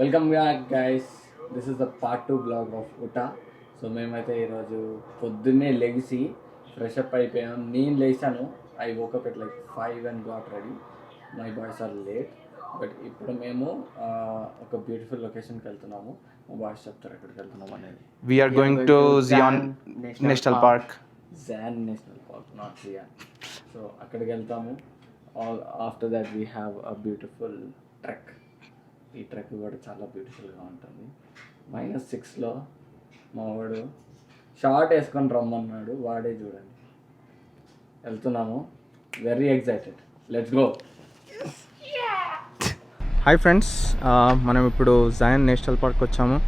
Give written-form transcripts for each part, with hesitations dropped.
Welcome back guys. This is the part 2 vlog of Utah. So మేమైతే ఈరోజు పొద్దున్నే లెగిసి ఫ్రెష్ అప్ అయిపోయాం. నేను లేచాను, I woke up at like 5 and got ready. My boys are late. But ఇప్పుడు మేము ఒక బ్యూటిఫుల్ లొకేషన్కి వెళ్తున్నాము. మా బాయ్స్ చెప్తారు ఎక్కడికి వెళ్తున్నాము అనేది. We're going to Zion national park. Zion national park, not Zion. So అక్కడికి వెళ్తాము. After that we have a beautiful trek. ఈ ట్రెక్ కూడా చాలా బ్యూటిఫుల్గా ఉంటుంది. -6లో మా వాడు షార్ట్ వేసుకొని రమ్మన్నాడు, వాడే చూడండి. వెళ్తున్నాము, very excited, let's go. Hi friends, మనం ఇప్పుడు జాయన్ నేషనల్ పార్క్ వచ్చాము.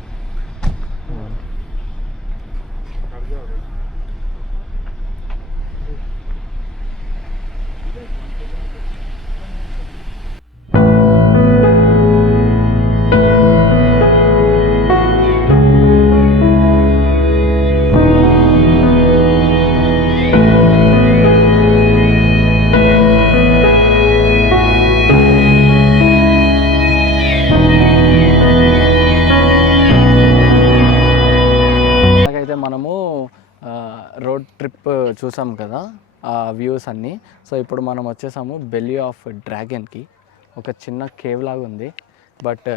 మనము రోడ్ ట్రిప్ చూసాం కదా, ఆ వ్యూస్ అన్నీ. సో ఇప్పుడు మనం వచ్చేసాము బెల్లీ ఆఫ్ డ్రాగన్కి. ఒక చిన్న కేవ్ లాగా ఉంది, బట్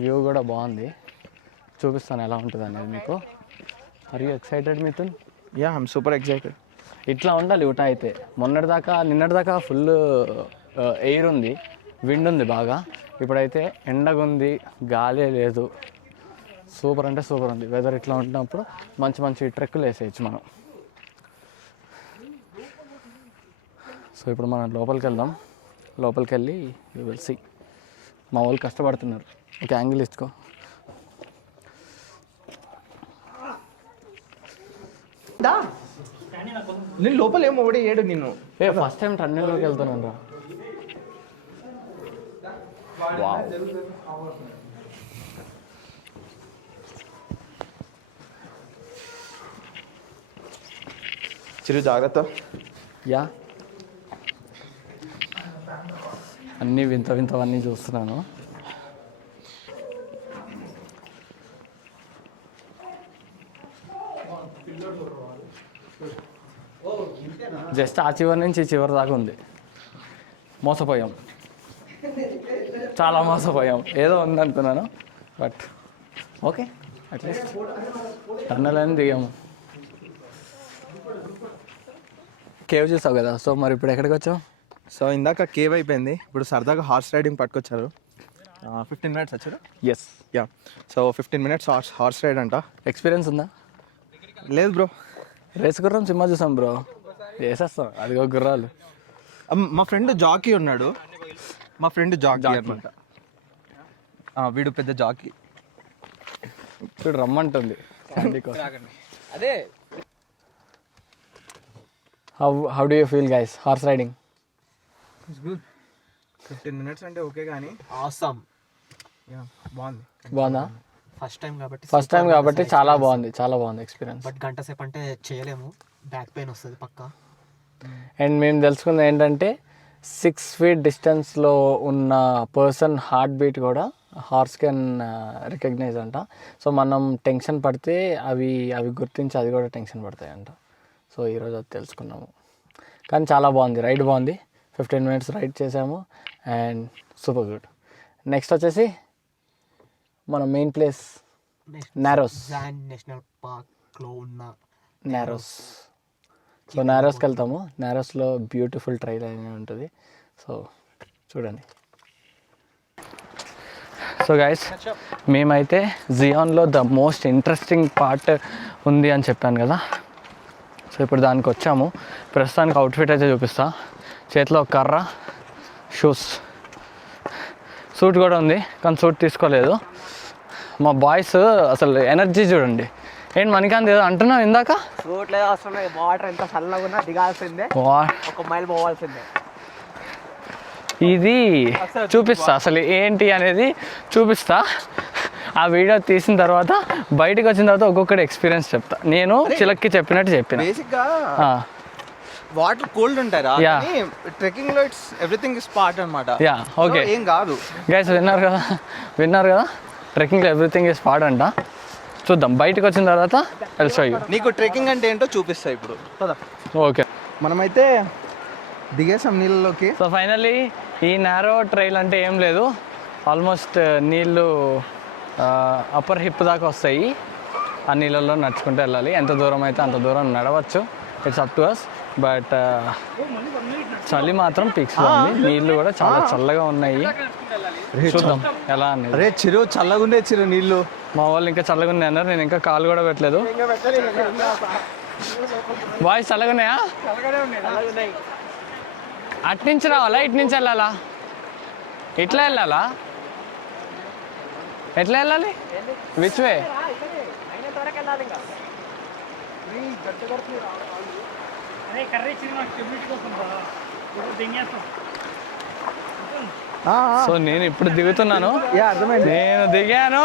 వ్యూ కూడా బాగుంది. చూపిస్తాను ఎలా ఉంటుంది అనేది మీకు. Are you excited Mithun? Yeah, I'm super excited. ఇట్లా ఉండాలి ఊట అయితే. నిన్నటిదాకా ఫుల్ ఎయిర్ ఉంది, విండ్ ఉంది బాగా. ఇప్పుడైతే ఎండగా ఉంది, గాలి లేదు. సూపర్ అంటే సూపర్ ఉంది వెదర్. ఇట్లా ఉంటున్నప్పుడు మంచి మంచి ట్రెక్కులు వేసేయచ్చు మనం. సో ఇప్పుడు మనం లోపలికి వెళ్దాం. లోపలికి వెళ్ళి యూ విల్ సీ. మా వాళ్ళు కష్టపడుతున్నారు. ఒక యాంగిల్ ఇచ్చుకో. నేను లోపల ఏమో ఒకటి ఏడు నిన్ను. ఫస్ట్ టైం టన్నెల్లోకి వెళ్తున్నాను రా. చిరు జాగ్రత్త. యా, అన్నీ వింతవన్నీ చూస్తున్నాను. జస్ట్ ఆ చివరి నుంచి ఈ చివరి దాకా ఉంది. మోసపోయాం, చాలా మోసపోయాం. ఏదో ఉందనుకున్నాను, బట్ ఓకే, అట్లీస్ట్ టన్నెల్ అని దిగాము. కేవ్ చూసావు కదా, సో మరి ఇప్పుడు ఎక్కడికి వచ్చాం? సో ఇందాక కేవ్ అయిపోయింది, ఇప్పుడు సరదాగా హార్స్ రైడింగ్ పట్టుకొచ్చారు. 15 మినిట్స్ వచ్చారు. Yes, yeah. So 15 minutes horse ride అంట. ఎక్స్పీరియన్స్ ఉందా? లేదు బ్రో, రేస్ గుర్రం సినిమా చూసాం బ్రో, వేసేస్తాం. అది ఒక గుర్రాలు. మా ఫ్రెండ్ జాకీ ఉన్నాడు. అనమాట. వీడు పెద్ద జాకీ. ఇప్పుడు రమ్మంటుంది. అదే. How do you feel guys, horse riding? It's good. 15 minutes అంటే ఓకే కానీ ఆసమ్. యా, బాగుందా? ఫస్ట్ టైం కాబట్టి చాలా బాగుంది ఎక్స్పీరియన్స్. బట్ గంట సేపు అంటే చేయలేము, బ్యాక్ పెయిన్ వస్తుంది పక్కా. అండ్ మేము తెలుసుకుంది ఏంటంటే 6 feet డిస్టెన్స్లో ఉన్న పర్సన్ హార్ట్ బీట్ కూడా హార్స్ కెన్ రికగ్నైజ్ అంట. సో మనం టెన్షన్ పడితే అవి గుర్తించి అది కూడా టెన్షన్ పడతాయంట. సో ఈరోజు అది తెలుసుకున్నాము. కానీ చాలా బాగుంది, రైడ్ బాగుంది. 15 మినిట్స్ రైడ్ చేసాము అండ్ సూపర్ గుడ్. నెక్స్ట్ వచ్చేసి మన మెయిన్ ప్లేస్ నారోస్. నేషనల్ పార్క్లో ఉన్న నారోస్. సో నారోస్కి వెళ్తాము. నారోస్లో బ్యూటిఫుల్ ట్రైల్ అనేది ఉంటుంది. సో చూడండి. సో గైస్, మేమైతే జియాన్లో ద మోస్ట్ ఇంట్రెస్టింగ్ పార్ట్ ఉంది అని చెప్పాను కదా. సో ఇప్పుడు దానికి వచ్చాము. ప్రస్తుతానికి అవుట్ఫిట్ అయితే చూపిస్తా. చేతిలో కర్ర, షూస్, సూట్ కూడా ఉంది కానీ సూట్ తీసుకోలేదు. మా బాయ్స్ అసలు ఎనర్జీ చూడండి. ఏంటి మనకాంతి ఏదో అంటున్నావు ఇందాక? సూట్ లేదు, అవసరం లేదు. వాటర్ ఎంత చల్లగా ఉన్నా దిగాల్సిందే, 1 మైల్ పోవాల్సిందే. ఇది చూపిస్తా, అసలు ఏంటి అనేది చూపిస్తా. ఆ వీడియో తీసిన తర్వాత బయటకు వచ్చిన తర్వాత ఒక్కొక్కటి ఎక్స్పీరియన్స్ చెప్తా. నేను చిలక్కి చెప్పినట్టు చెప్పిన. బేసిక్గా వాటర్ కోల్డ్ ఉంటారా Yeah. ట్రెక్కింగ్ లో ఇట్స్ ఎవ్రీథింగ్ ఇస్ పార్ట్ అనమాట. యా ఓకే ఏం కాదు. గైస్ విన్నారు కదా ట్రెక్కింగ్లో ఎవ్రీథింగ్ ఈస్ పార్ట్ అంట. చూద్దాం బయటకు వచ్చిన తర్వాత షో యూ. నీకు ట్రెక్కింగ్ అంటే ఏంటో చూపిస్తా ఇప్పుడు. ఓకే మనమైతే దిగేసాం నీళ్ళలోకి. సో ఫైనల్లీ ఈ నారో ట్రైల్ అంటే ఏం లేదు, ఆల్మోస్ట్ నీళ్ళు అప్పర్ హిప్ దాకా వస్తాయి. ఆ నీళ్ళల్లో నడుచుకుంటూ వెళ్ళాలి. ఎంత దూరం అయితే అంత దూరం నడవచ్చు, it's up to us. But చలి మాత్రం పీక్స్లో ఉంది. నీళ్ళు కూడా చాలా చల్లగా ఉన్నాయి. చూద్దాం ఎలా అనేది. అరే చిరు చల్లగుండే చిరు నీళ్ళు. మా వాళ్ళు ఇంకా చల్లగా ఉన్నాయి అన్నారు, నేను ఇంకా కాలు కూడా పెట్టలేదు. బాయ్స్ చల్లగా ఉన్నాయా? అటు నుంచి రావాలా ఇటు నుంచి వెళ్ళాలా? ఇట్లా వెళ్ళాలా? ఎట్లా వెళ్ళాలి? Which way? సో నేను ఇప్పుడు దిగుతున్నాను. నేను దిగాను.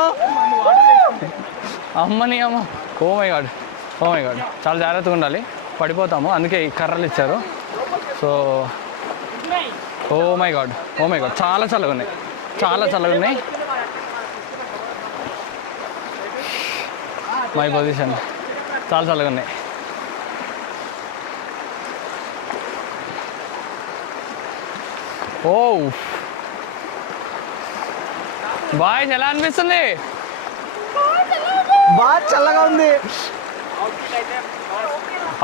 అమ్మని అమ్మ. ఓ మై గాడ్ చాలా జాగ్రత్తగా ఉండాలి, పడిపోతాము. అందుకే ఈ కర్రలు ఇచ్చారు. సో ఓ మై గాడ్ చాలా చల్లగా ఉన్నాయి, మై పొజిషన్ చాలా చల్లగా ఉన్నాయి. ఓ బాయ్స్ ఎలా అనిపిస్తుంది? బాగా చల్లగా ఉంది.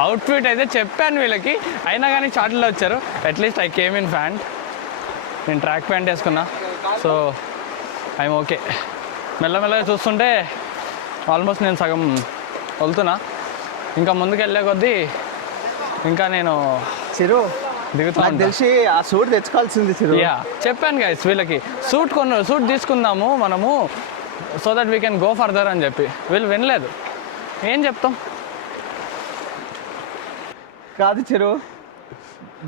అవుట్ఫిట్ అయితే చెప్పాను వీళ్ళకి, అయినా కానీ షార్ట్లో వచ్చారు. At least I came in pant. నేను ట్రాక్ ప్యాంట్ వేసుకున్నా, సో ఐఎమ్ ఓకే. మెల్లమెల్లగా చూస్తుంటే ఆల్మోస్ట్ నేను సగం వెళ్తున్నా. ఇంకా ముందుకు వెళ్ళే కొద్దీ ఇంకా నేను చిరు దిగుతాను. తెలిసి ఆ సూట్ తెచ్చుకోవాల్సింది చిరు. యా చెప్పాను గైస్ వీళ్ళకి, సూట్ తీసుకుందాము మనము, so that we can go further అని చెప్పి. వీళ్ళు వినలేదు. ఏం చెప్తాం? కాదు చిరు,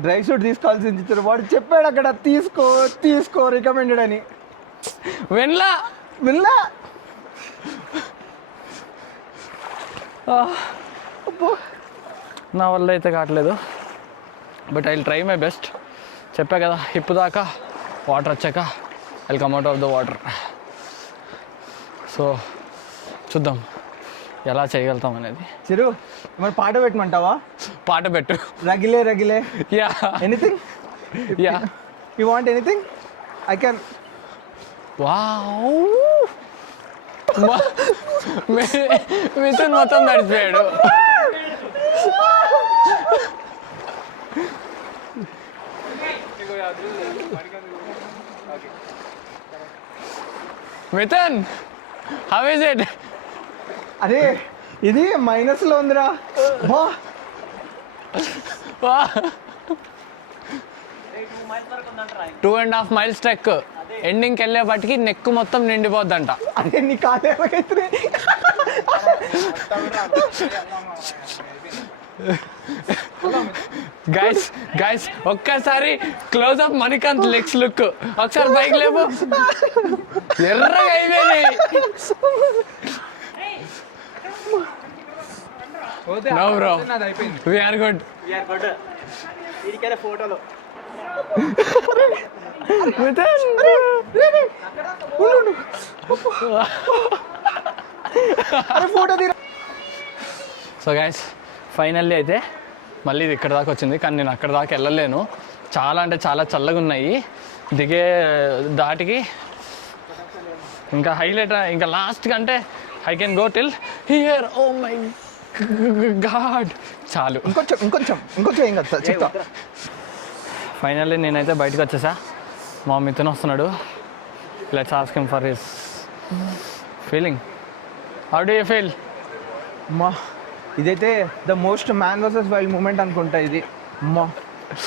డ్రై సూట్ తీసుకోవాల్సింది చిరు. వాడు చెప్పాడు అక్కడ తీసుకో రికమెండెడ్ అని. వినలా నా వల్ల అయితే కావట్లేదు. But I will try my best. చెప్పా కదా, హిప్ దాకా వాటర్ వచ్చాక I come out of the water. So చూద్దాం ఎలా చేయగలుగుతాం అనేది. చిరు మరి పాట పెట్టమంటావా? పాట పెట్టు. రగిలే yeah anything. Yeah you want anything? I can. Wow Mithun మొత్తం నడిచిపోయాడు. Mithun how is it? అరే ఇది మైనస్ లో ఉందిరా. 2.5 miles ట్రెక్. ఎండింగ్కి వెళ్ళేపటికి నెక్ మొత్తం నిండిపోద్దంట. అదే నీ కాలేమైతే గైస్ ఒక్కసారి క్లోజ్అప్ మణికాంత్ లెగ్స్ లుక్. ఒకసారి బైక్ లేవు, ఎర్రగా అయిపోయినాయి. No bro, we are good. ఫోటోలో ఫోటో తీరా. సో గైస్ ఫైనల్లీ అయితే మళ్ళీ ఇది ఇక్కడ దాకా వచ్చింది, కానీ నేను అక్కడ దాకా వెళ్ళలేను. చాలా అంటే చాలా చల్లగా ఉన్నాయి. దిగే దాటికి ఇంకా హైలైట్, ఇంకా లాస్ట్ కంటే I can go till here. Oh my god చాలు. ఇంకొంచెం ఏం కదా చెప్తా. ఫైనల్లీ నేనైతే బయటకు వచ్చేసా. మా మిథున్ వస్తున్నాడు. Let's ask him for his feeling. How do you feel? అమ్మా ఇదైతే the most man versus wild moment అనుకుంటా ఇది. అమ్మా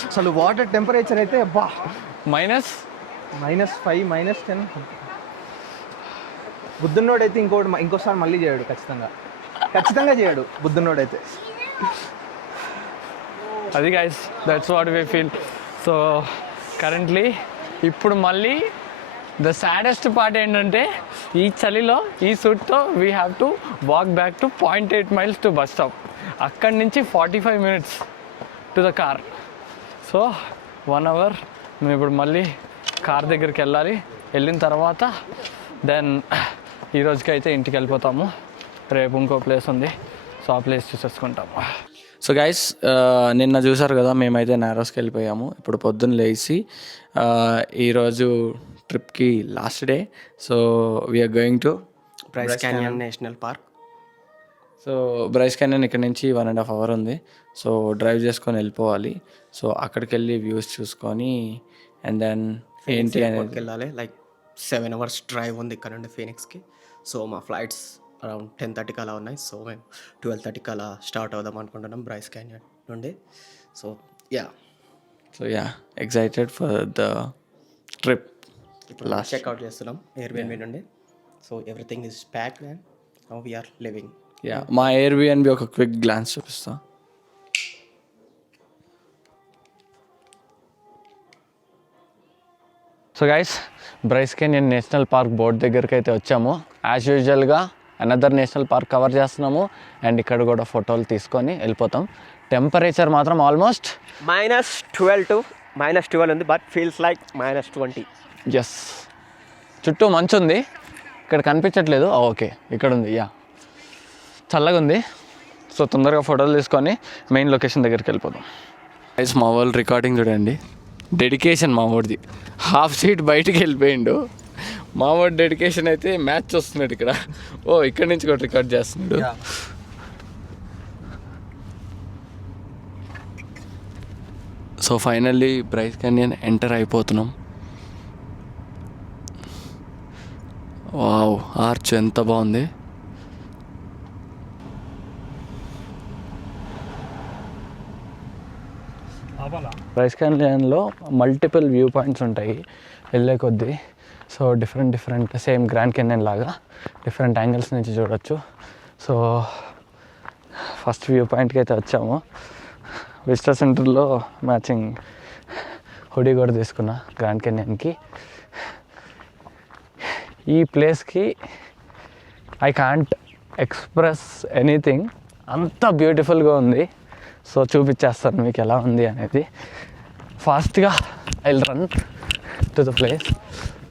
అసలు వాటర్ టెంపరేచర్ అయితే అబ్బా -5 -10. బుద్ధున్నోడైతే ఇంకోసారి మళ్ళీ చేయడు, ఖచ్చితంగా చేయడు బుద్ధున్నోడైతే. అది guys that's what we feel. So currently ఇప్పుడు మళ్ళీ ద సాడెస్ట్ పార్ట్ ఏంటంటే ఈ చలిలో ఈ సూట్తో we have to walk back to 0.8 miles to bus stop. అక్కడి నుంచి 45 minutes to the car. So 1 hour మేము ఇప్పుడు మళ్ళీ కార్ దగ్గరికి వెళ్ళాలి. వెళ్ళిన తర్వాత దెన్ ఈ రోజుకైతే ఇంటికి వెళ్ళిపోతాము. రేపు ఇంకో ప్లేస్ ఉంది, సో ఆ ప్లేస్ చూసేసుకుంటాము. సో గైస్, నిన్న చూసారు కదా, మేమైతే నారోస్కి వెళ్ళిపోయాము. ఇప్పుడు పొద్దున్న లేచి ఈరోజు ట్రిప్కి last day. So we're going to Bryce Canyon national park. So Bryce Canyon ఇక్కడ నుంచి 1.5 hour ఉంది. సో డ్రైవ్ చేసుకొని వెళ్ళిపోవాలి. సో అక్కడికి వెళ్ళి వ్యూస్ చూసుకొని అండ్ దెన్ ఏంటి అనేది వెళ్ళాలి. లైక్ 7 hours డ్రైవ్ ఉంది ఇక్కడ నుండి ఫీనిక్స్కి. సో మా ఫ్లైట్స్ అరౌండ్ 10:30కి అలా ఉన్నాయి. సో మేము 12:30కి అలా స్టార్ట్ అవుదాం అనుకుంటున్నాం బ్రైస్ క్యానియన్ నుండి. So yeah excited for the trip. Last checkout చేస్తున్నాం ఎయిర్బిఎన్బి నుండి. So everything is packed and now we're leaving. మా ఎయిర్బిఎన్బి ఒక క్విక్ గ్లాన్స్ చూపిస్తా. So guys, Bryce Canyon national park board దగ్గరికి అయితే వచ్చాము. యాజ్ యూజువల్గా అనదర్ నేషనల్ పార్క్ కవర్ చేస్తున్నాము అండ్ ఇక్కడ కూడా ఫోటోలు తీసుకొని వెళ్ళిపోతాం. టెంపరేచర్ మాత్రం ఆల్మోస్ట్ -12 to -12 ఉంది, బట్ ఫీల్స్ లైక్ -20. ఎస్, చుట్టూ మంచు ఉంది, ఇక్కడ కనిపించట్లేదు. ఓకే, ఇక్కడ ఉంది. చల్లగా ఉంది. సో తొందరగా ఫోటోలు తీసుకొని మెయిన్ లొకేషన్ దగ్గరికి వెళ్ళిపోదాం. గైస్, మా వాళ్ళు రికార్డింగ్ చూడండి, డెడికేషన్ మా వాడిది. హాఫ్ సీట్ బయటికి వెళ్ళిపోయిండు. మా వాడి డెడికేషన్ అయితే మ్యాచ్ వస్తున్నాడు ఇక్కడ. ఇక్కడ నుంచి కూడా రికార్డ్ చేస్తున్నాడు. So finally Bryce canyon enter అయిపోతున్నాం. వావ్, ఆర్చ్ ఎంత బాగుంది. బ్రైస్ క్యానియన్లో మల్టిపుల్ వ్యూ పాయింట్స్ ఉంటాయి వెళ్ళే కొద్దీ. So different same grand canyon లాగా డిఫరెంట్ యాంగిల్స్ నుంచి చూడొచ్చు. సో ఫస్ట్ వ్యూ పాయింట్కి అయితే వచ్చాము. విజిటర్ సెంటర్లో మ్యాచింగ్ హుడీ కూడా తీసుకున్నా గ్రాండ్ క్యానియన్కి. ఈ ప్లేస్కి ఐ కాంట్ ఎక్స్ప్రెస్ ఎనీథింగ్, అంత బ్యూటిఫుల్గా ఉంది. సో చూపించేస్తాను మీకు ఎలా ఉంది అనేది. ఫాస్ట్గా I run to the place.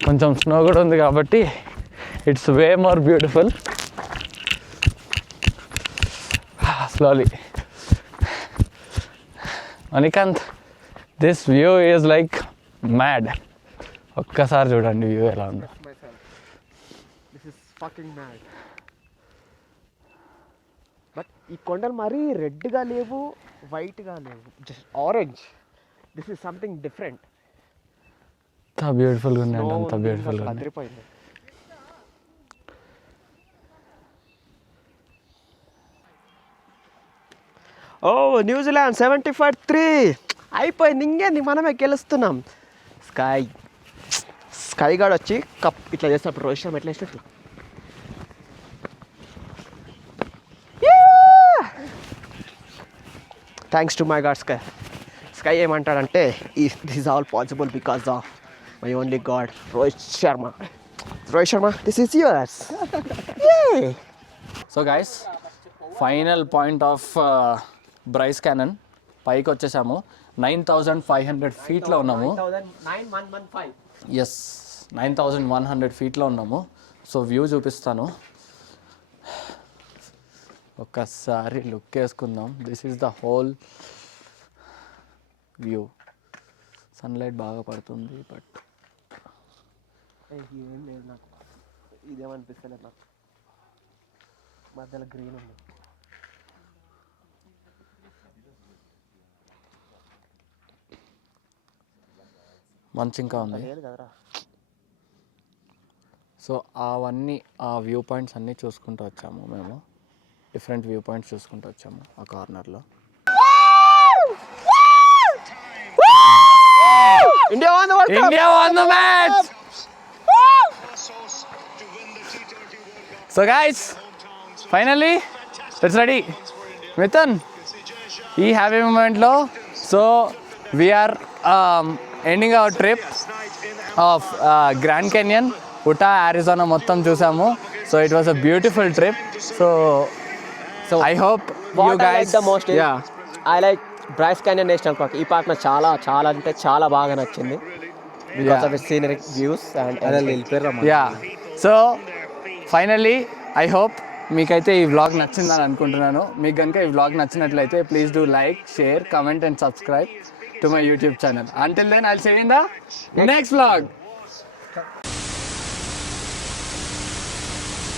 కొంచెం స్నో కూడా ఉంది కాబట్టి it's way more beautiful. Slowly. Anikanth, this view is like mad. ఒక్కసారి చూడండి వ్యూ ఎలా ఉందో. బట్ ఈ కొండలు మరీ రెడ్గా లేవు, వైట్గా లేవు, just orange. This is something different. అంత బ్యూటిఫుల్గా ఉంది అండి, అంత బ్యూటిఫుల్గా ఉంది. అదిరిపోయింది. న్యూజిలాండ్ 75-3 అయిపోయింది. ఇంకేంది, మనమే గెలుస్తున్నాం. స్కై గార్డ్ వచ్చి కప్ ఇట్లా చేసినప్పుడు రోహిత్ శర్మ ఎట్లా వేసినట్టు. Thanks to my god Sky ఏమంటాడంటే, this is all possible because of my only god Rohit Sharma. This is yours. So guys, final point of Bryce Canyon పైకి వచ్చేసాము. 9,500 ఫీట్లో ఉన్నాము. 9,100 ఫీట్లో ఉన్నాము. సో వ్యూ చూపిస్తాను, ఒక్కసారి లుక్ వేసుకుందాం. This is the whole view. Sunlight బాగా పడుతుంది, బట్ ఏం లేదు నాకు, ఇదేమనిపిస్తలేదు నాకు. మధ్యలో గ్రీన్ ఉంది. మంచి ఇంకా ఉంది. సో అవన్నీ ఆ వ్యూ పాయింట్స్ అన్నీ చూసుకుంటూ వచ్చాము మేము. డిఫరెంట్ వ్యూ పాయింట్స్ చూసుకుంటూ వచ్చాము ఆ కార్నర్లో. India won the match. So guys, finally it's ready. Mithun, ఈ హ్యాపీ మూమెంట్లో so we are ending our trip of Grand Canyon, Utah, Arizona మొత్తం చూసాము. So it was a beautiful trip. So I hope What you guys I like the most is, I like Bryce Canyon national Park. ఈ park నాకు చాలా చాలా అంటే చాలా బాగా నచ్చింది. Because of scenic views and yeah so finally I hope మీకైతే ఈ వ్లాగ్ నచ్చిందని అనుకుంటున్నాను. మీకు కనుక ఈ వ్లాగ్ నచ్చినట్లయితే please do like, share, comment and subscribe to my YouTube channel. Until then, I'll see you in the next vlog.